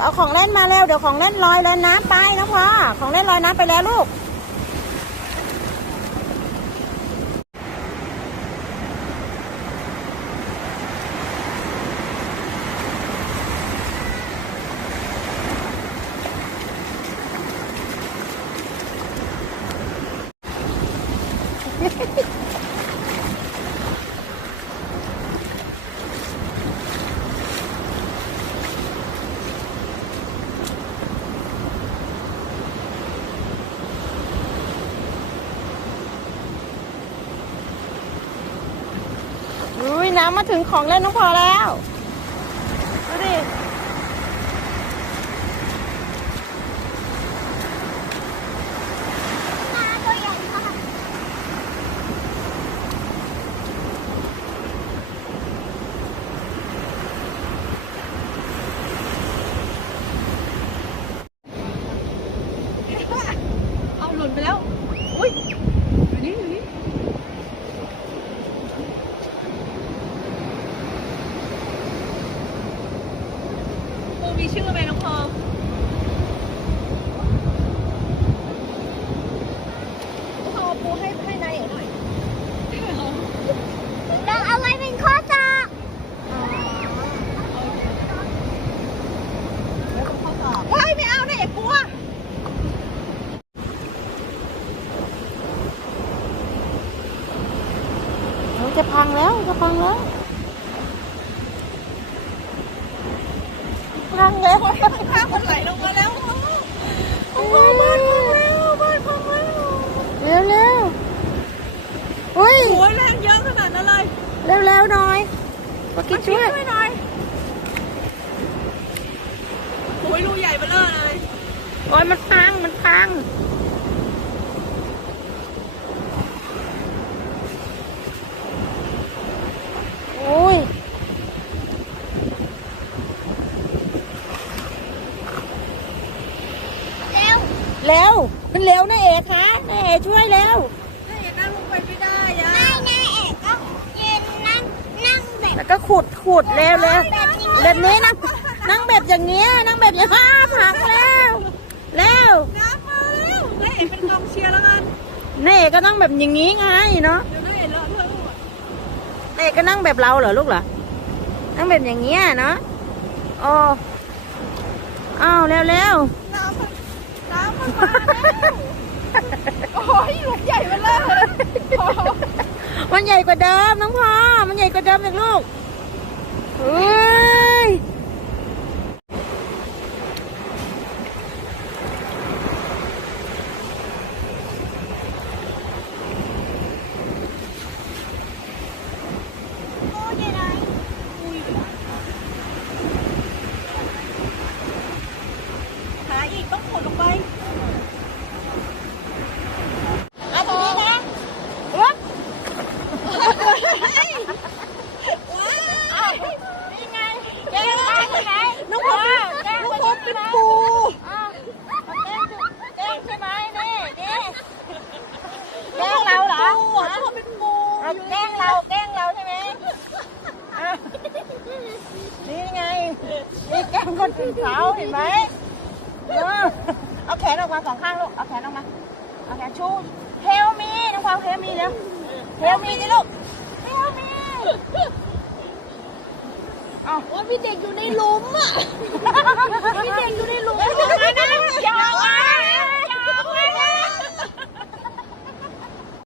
เอาของเล่นมาแล้วเดี๋ยวของเล่นลอยแล้วน้ำไปนะพ่อของเล่นลอยน้ำไปแล้วลูกอุ้ย น้ำมาถึงของเล่นน้องพอแล้ว ดูดิ เอาหล่นไปแล้ว อุ้ยอยู่นี่อยู่นี่ปู มีชื่อไหมน้องพอพอปูให้ให้นายเอ๋หน่อยเราเอาไว้เป็นข้อสอบเฮ้ยไม่เอานายเอ๋กลัวเดี๋ยวจะพังแล้วจะพังแล้ว พังแล้วข้าวมันไหลลงมาแล้วโอ้โหบ้านพังแล้วบ้านพังแล้วเร็วเร็วอุ้ยโอ้ยแรงเยอะขนาดนั้นเลยเร็วเร็วหน่อยมากินช่วยหน่อยโอ้ยรูใหญ่เบ้อเลยโอ้ยมันพังมันพังโอ้ย เร็วเร็วมันเร็วนะเอกคะนะเอกช่วยเร็วนายเอ๋นั่งลงไปไม่ได้อะไม่นายเอ๋ก็ยืนนั่งนั่งแบบแล้วก็ขุดขุดเร็วเร็วแบบนี้แบบนี้นะนั่งแบบอย่างเงี้ยนั่งแบบอย่างอ้าพังแล้วเร็วน้ำมาแล้วนายเอ๋เป็นกองเชียร์แล้วกันนะเอกก็นั่งแบบอย่างงี้ไงเนาะเดี๋ยวนายเอ๋เลอะเทอะหมดนะเอกก็นั่งแบบเราเหรอลูกเหรอนั่งแบบอย่างเงี้ยเนาะโอ้อ้าวเร็วเร็วน้ำมัน น้ำมันมาแล้วโอ้ยหลุมใหญ่เบ้อเลยมันใหญ่กว่าเดิมน้องพ่อมันใหญ่กว่าเดิมอีกลูกเฮ้ยหาอีกต้องขุดลงไป เอาตรงนี้นะปึ๊บ นี่ไงแกล้งมาใช่ไหม น้องพ่อ แกล้ง น้อง มา พ่อ ใช่ เป็น ไหม ปู อ้าวมาแกล้งจุแกล้งใช่ไหมนี่นี่ แกล้งเราเหรอ ปูอะเขาเป็นปู เอาแกล้งเราแกล้งเราใช่ไหมอะนี่ไง นี่แกล้งคนอื่นเขาเห็นไหมเออเอาแขนออกมาสองข้างลูก เอาแขนออกมา เอาแขนชู เฮลมีน้องพ่อเฮลมีเร็วเฮลมีดิลูก เฮลมีโอ้ยมีเด็กอยู่ในหลุมอะ